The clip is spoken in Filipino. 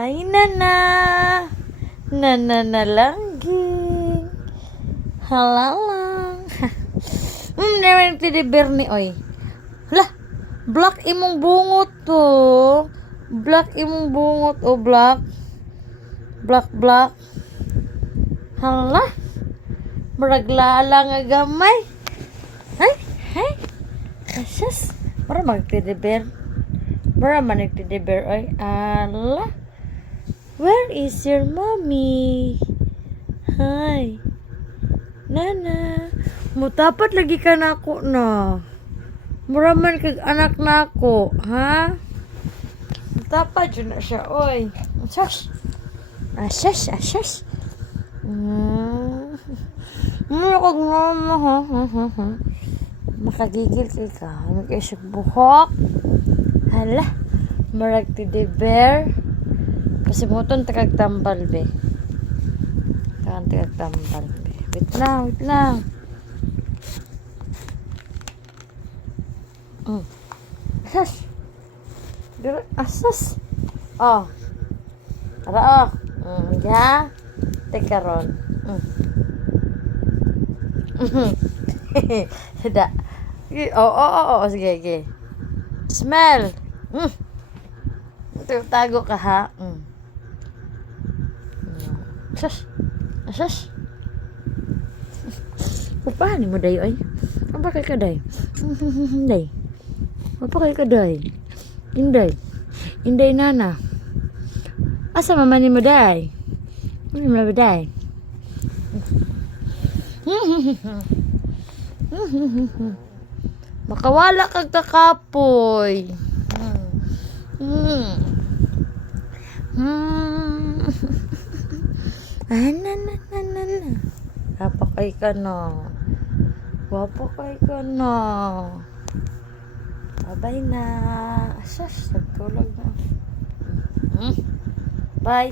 Ay, nana. Nana na langging. Halalang. Naman tiniber ni oy. Hala, black imong bungot to. Black imong bungot o black. Black. Hala. Maraglala nga gamay. Hay. Asas. Para magtiniber. Para managtiniber oy. Ala. Where is your mommy? Hi. Nana. Mutapat lagi ka na ako na. Muraman kag anak na ako. Ha? Mutapat yun na siya. Oy. Asas. Mura kag mama ha. Makagigil ka. Mag-isip buhok. Hala. Marag ti de bear. Kasi muton tagagtambal be. Tagagtambal be. Wait lang. Asas. Oh. Ara oh. Ya. Teka ron. Hida. Oh. Sige. Smell. Tago ka ha. Asas. Paano mo day ay? Apa kay ka day? Day. Apa kay ka day? Inday nana. Asa mama ni mo day? Ano mo ba day? Makawala kag kakapoy. Na. Wapakay ka na. Bye na. Asas, nagtulog na. Bye.